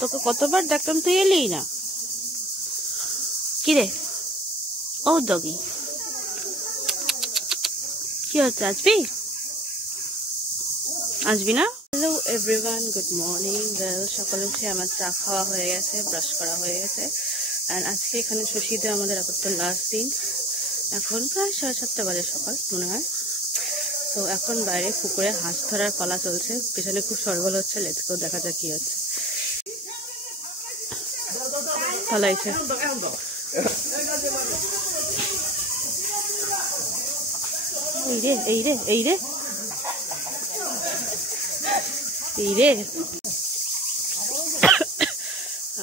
তোকে কতবার ডাকলাম, তুই এলি না। কি রে ও ডগি, কি হচ্ছে, আসবি আসবি না? Hello everyone, good morning. Well, সকালে উঠে আমার চা খাওয়া হয়ে গেছে, ব্রাশ করা হয়ে গেছে। অ্যান্ড আজকে এখানে শশীতে আমাদের আপাতত লাস্ট দিন। এখন প্রায় 7:30 বাজে সকাল মনে হয়। তো এখন বাইরে পুকুরে হাঁস ধরার পালা চলছে, পেছনে খুব সরগোল হচ্ছে। লেটস গো, দেখা যাক কি হচ্ছে। পালাইছে। এই রে এই রে এই রে এই রে,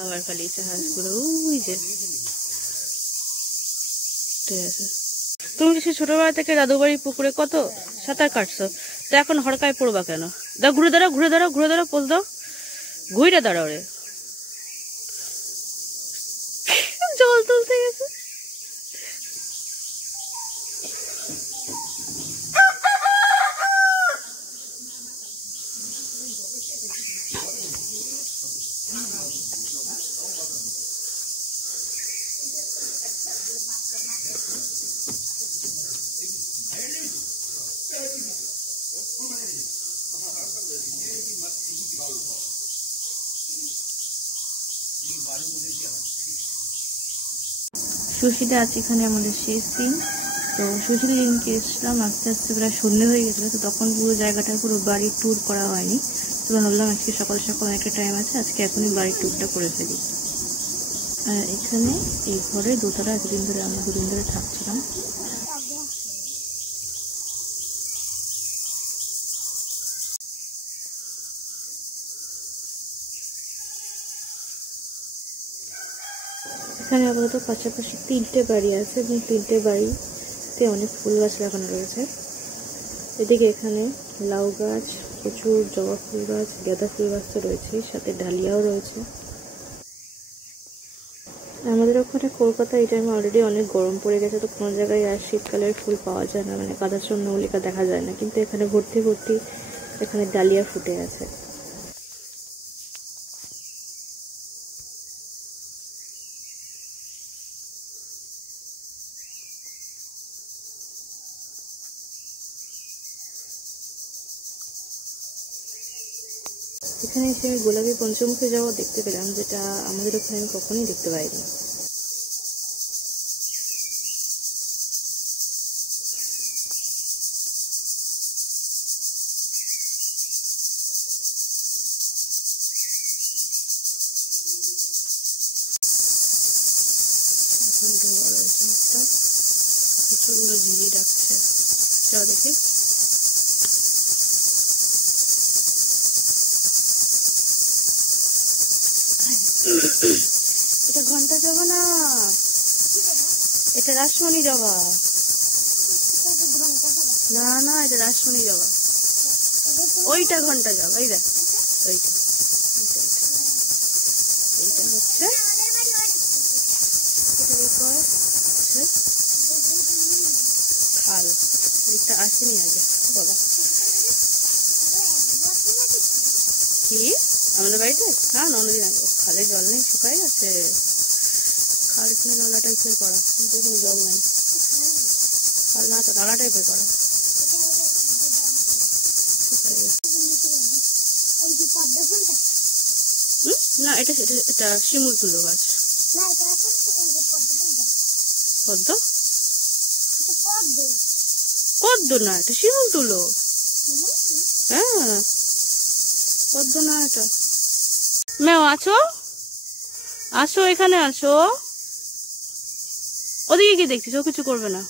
আবার পালিয়েছে হাঁসগুলো। ওই যে ঠিক আছে। তুমি কি ছোটবেলা থেকে দাদু বাড়ির পুকুরে কত সাঁতার কাটছো, তো এখন হড়কায় পড়বা কেন? দাও, ঘুরে দাঁড়াও ঘুরে দাঁড়াও ঘুরে দাঁড়াও, পোজ দাও, ঘুরে দাঁড়াও রে। জল তুলতে গেছে। শশীতে আছে এখানে আমাদের শেষ দিন। তো শশীতে দিনকে এসলাম আস্তে আস্তে প্রায় সন্ধ্যে হয়ে গেছিলো, তো তখন পুরো জায়গাটা পুরো বাড়ির ট্যুর করা হয়নি। তো ভাবলাম আজকে সকাল সকাল অনেকটা টাইম আছে, আজকে এখনই বাড়ির ট্যুরটা করে ফেলি। আর এখানে এই ঘরে দোতলা এতদিন ধরে আমরা দুদিন ধরে থাকছিলাম। এখানে আপাতত পাশাপাশি 3টে বাড়ি আছে এবং 3টে বাড়িতে অনেক ফুল গাছ লাগানো রয়েছে। এদিকে এখানে লাউ গাছ, প্রচুর জবা ফুল গাছ, গাঁদা ফুল গাছ তো রয়েছে, সাথে ডালিয়াও রয়েছে। আমাদের ওখানে কলকাতা এই টাইমে অলরেডি অনেক গরম পড়ে গেছে, তো কোনো জায়গায় আর শীতকালের ফুল পাওয়া যায় না, মানে গাঁদা চন্দ্রমল্লিকা দেখা যায় না। কিন্তু এখানে ভর্তি ভর্তি এখানে ডালিয়া ফুটে আছে। এখানে এসে আমি গোলাপি পঞ্চমুখী জবা দেখতে পেলাম, যেটা আমাদের ওখানে আমি কখনোই দেখতে পাইনি। প্রচন্ড ঝিরি ডাকছে, চল দেখি। এটা ঘন্টা জবা না, এটা রাসমণি জবা। না না, এটা রাসমণি জবা, ওইটা ঘন্টা জবা। এই দেখ, ওইটা এইটা হচ্ছে খাল। দিকটা আসেনি আগে বাবা। কি আমাদের বাড়িতে? হ্যাঁ, নদী না, খালে জল নেই, শুকাই গেছে। খাল নালা টাইপের করা, কিন্তু এখানে জল নাই। খাল না তো, নালা টাইপের করা, শুকাই গেছে। না, এটা এটা শিমুল তুলো গাছ। পদ্ম? পদ্ম না, এটা শিমুল তুলো। হ্যাঁ, পদ্ম না এটা। মেও আছো, আসো এখানে আসো। ওদিকে কি দেখছিস? ও কিছু করবে না,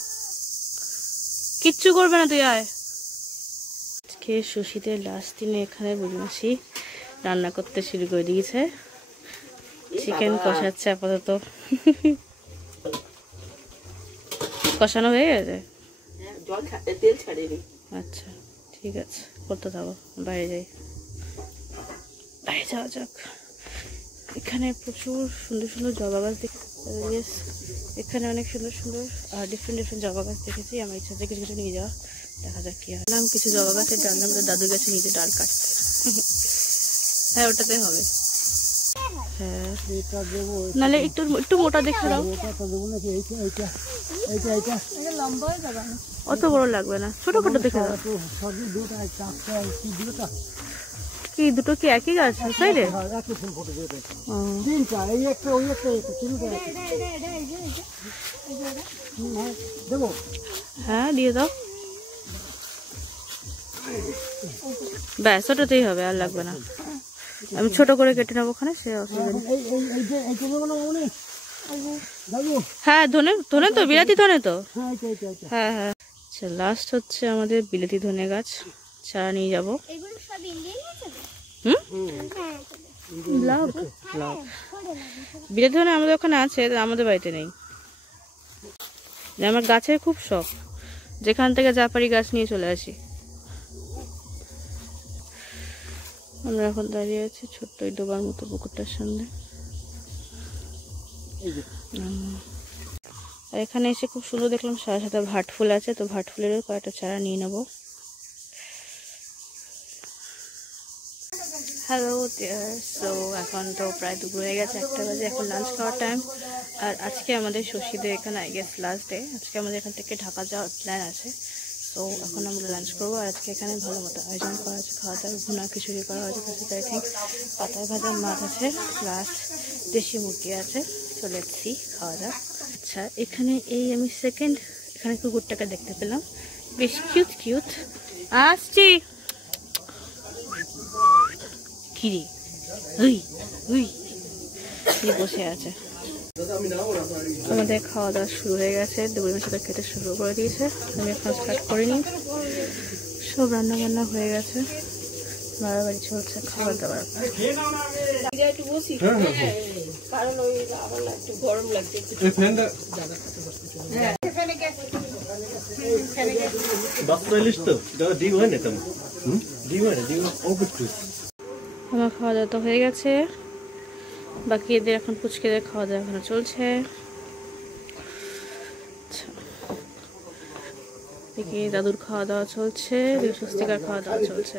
কিচ্ছু করবে না, তুই আয়। আজকে শশীদের লাস্ট দিনে এখানে বুঝমাসি রান্না করতে শুরু করে দিয়েছে। চিকেন কষাচ্ছে আপাতত। কষানো হয়ে গেছে? আচ্ছা ঠিক আছে, করতে থাকো, বাইরে যাই, বাইরে যাওয়া যাক। এখানে প্রচুর সুন্দর সুন্দর জবা গাছ এখানে অনেক সুন্দর সুন্দর ডিফারেন্ট ডিফারেন্ট জবা গাছ দেখেছি। আমার ইচ্ছা থেকে কিছু নিয়ে যাওয়া, দেখা যাক কি হয়। কিছু জবা গাছের ডাল, দাদু গাছে নিজে ডাল কাটছে। হ্যাঁ, ওটাতে হবে। হ্যাঁ নাহলে একটু একটু মোটা দেখে দাও। অত বড় লাগবে না, ছোট ছোট দেখে দাও। কি দুটো কি একই গাছ সাইডে? হ্যাঁ দিয়ে দাও, ব্যাস ওটাতেই হবে, আর লাগবে না। আমি ছোট করে কেটে নেবো ওখানে, সে অসুবিধা নেই। হ্যাঁ ধনে ধনে তো, বিলাতি ধনে তো। হ্যাঁ হ্যাঁ আচ্ছা, লাস্ট হচ্ছে আমাদের বিলাতি ধনে গাছ, চারা নিয়ে যাবো। বিলাতি ধনে আমাদের ওখানে আছে, আমাদের বাড়িতে নেই। আমার গাছের খুব শখ, যেখান থেকে যা পারি গাছ নিয়ে চলে আসি। আমরা এখন দাঁড়িয়ে আছি ছোট্ট ডোবার মতো পুকুরটার সামনে। আর এখানে এসে খুব সুন্দর দেখলাম সাথে সাথে ভাট ফুল আছে, তো ভাট ফুলেরও কয়েকটা চারা নিয়ে নেবো। হ্যালো সো এখন তো প্রায় দুপুর হয়ে গেছে, 1টা বাজে, এখন লাঞ্চ খাওয়ার টাইম। আর আজকে আমাদের শশীদের এখানে আই গেস লাস্ট ডে, আজকে আমাদের এখান থেকে ঢাকা যাওয়ার প্ল্যান আছে। তো এখন আমরা লাঞ্চ করবো। আর আজকে এখানে ভালো মতো আয়োজন করা আছে, খাওয়া দাওয়ার ভুনা খিচুড়ি করা হয়েছে, তার সাথে আই থিঙ্ক পাতায় ভাজা মাছ আছে, প্লাস দেশি মুরগি আছে। সো লেটস সি খাওয়া দাওয়া। আচ্ছা এখানে এই আমি সেকেন্ড এখানে কুকুরটাকে দেখতে পেলাম, বেশ কিউট কিউট। আসছি কিরে, উই উই বসে আছে। আমাদের খাওয়া দাওয়া শুরু হয়ে গেছে, দুপুরের সাথে খেতে শুরু করে দিয়েছে, আমি এখন স্টার্ট করিনি। সব রান্না বান্না হয়ে গেছে, বাড়াবাড়ি চলছে খাবার দাবার। আমার খাওয়া দাওয়া তো হয়ে গেছে, বাকি এদের এখন পুচকেদের খাওয়া দাওয়া এখনো চলছে। দেখি দাদুর খাওয়া দাওয়া চলছে, স্বস্তিকার খাওয়া দাওয়া চলছে।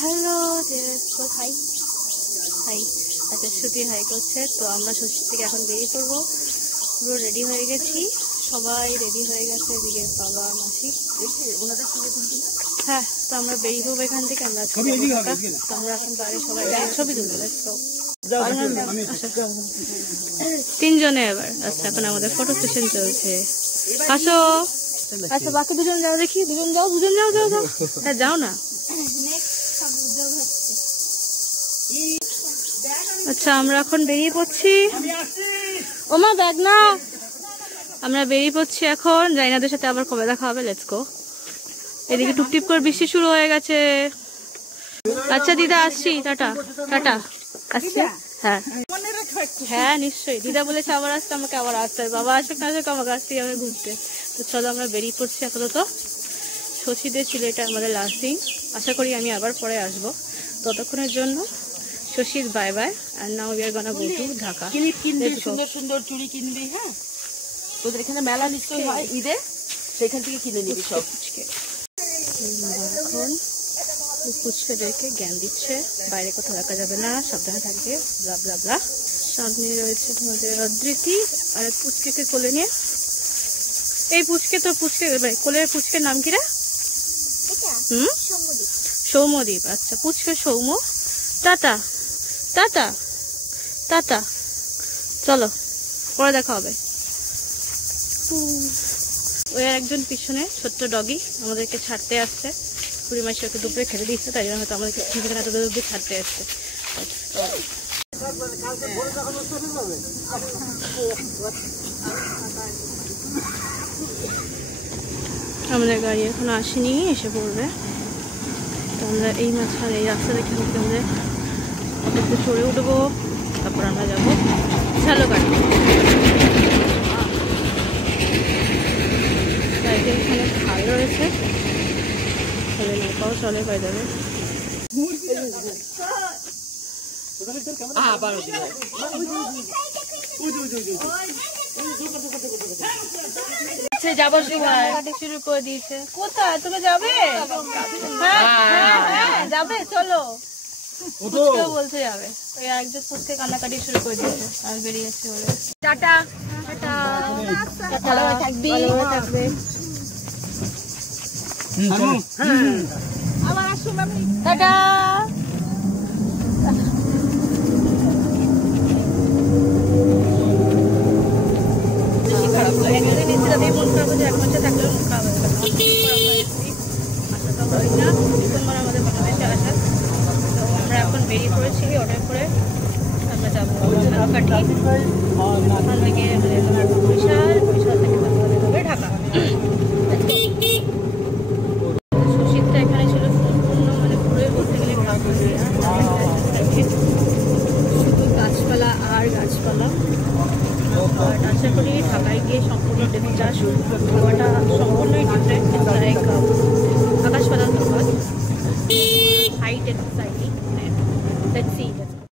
হ্যালো হাই হাই, আচ্ছা শ্রুতি হাই করছে। তো আমরা ষষ্ঠীর থেকে এখন বেরিয়ে পড়বো, পুরো রেডি হয়ে গেছি, সবাই রেডি হয়ে গেছে, এদিকে বাবা মাসি। হ্যাঁ তো আমরা বেরিয়ে পড়বো এখান থেকে, আমরা এখন বাইরে সবাই ছবি তুলবো। তিনজনে এবার। আচ্ছা এখন আমাদের ফটো সেশন চলছে, আসো। আচ্ছা বাকি দুজন যাও, দেখি দুজন যাও, দুজন যাও যাও যাও। হ্যাঁ যাও না। আচ্ছা আমরা এখন বেরিয়ে পড়ছি। ওমা ব্যাগ না, আমরা বেরিয়ে পড়ছি এখন, জাইনাদের সাথে আবার কবে দেখা হবে, লেটস গো। এদিকে টুপটিপ করে বৃষ্টি শুরু হয়ে গেছে। আচ্ছা দিদা আসছি, টাটা টাটা, আসছি। হ্যাঁ হ্যাঁ নিশ্চয়ই, দিদা বলেছে আবার আসতে, আমাকে আবার আসতে হবে, বাবা আসবে না আসবে আমাকে আসতেই হবে ঘুরতে। তো চলো আমরা বেরিয়ে পড়ছি আপাতত। শশীদের ছিল এটা আমাদের লাস্ট দিন, আশা করি আমি আবার পরে আসবো। ততক্ষণের জন্য শশীর বাই বাই, আর now we are gonna go to Dhaka. সুন্দর সুন্দর চুড়ি কিনবি, হ্যাঁ তোদের এখানে মেলা নিশ্চয়ই হয় ঈদে, সেখান থেকে কিনে নিবি সব। এখন পুচকেদেরকে জ্ঞান দিচ্ছে, বাইরে কোথাও রাখা যাবে না, সাবধানে থাকবে, ব্লা ব্লা ব্লা। সামনে রয়েছে তোমাদের অদৃতি আর পুচকে কোলে নিয়ে। এই পুচকে তো পুচকে কোলের পুচকের নাম কিরা? সৌম্যদীপ। আচ্ছা পুচকে সৌম্য, টাটা টাটা টাটা, চলো পরে দেখা হবে। ওই একজন পিছনে ছোট্ট ডগি আমাদেরকে ছাড়তে আসছে, কুড়ি মাসে ওকে দুপুরে খেতে দিচ্ছে, তাই জন্য হয়তো আমাদেরকে এত দূর ছাড়তে আসছে। আমাদের গাড়ি এখনো আসেনি, এসে পড়বে। তো আমরা এই মাঝখানে এই রাস্তা দেখে আমাদের অটোতে চড়ে উঠবো, তারপর আমরা যাবো ঝালকাঠি। এখানে খাল রয়েছে, খালে নৌকাও চলে পাই যাবে। যাবার সময় শুরু করে দিয়েছে। কোথায় তুমি যাবে? হ্যাঁ যাবে, চলো। ফুচকেও বলতে যাবে, ওই একজন ফুচকে কান্নাকাটি শুরু করে দিয়েছে আর বেরিয়েছে বলে। টাটা টাটা, ভালোভাবে থাকবি। থাকবে। টাটা একদিন এসে যাবে মন খারাপ হচ্ছে, এক মাসে থাকলেও মন খারাপ হয়ে গেল। আসা তো হয় না, প্রথমবার আমাদের বাংলাদেশে আসা। তো আমরা এখন বেরিয়ে পড়েছি অর্ডার করে, আমরা যাবো ঝালকাঠি, ওখান থেকে আমাদের বরিশাল, বরিশাল থেকে আমাদের হবে ঢাকা। সুশীতটা এখানে ছিল সম্পূর্ণ, মানে পুরোই বলতে গেলে শুধু গাছপালা আর গাছপালা। আর আশা করি ঢাকায় গিয়ে সম্পূর্ণ ডিফারেন্ট, হাওয়াটা সম্পূর্ণই ডিফারেন্ট, লাইক আকাশ পাতাল তফাৎ, হাইট এক্সাইটিং। Let's see.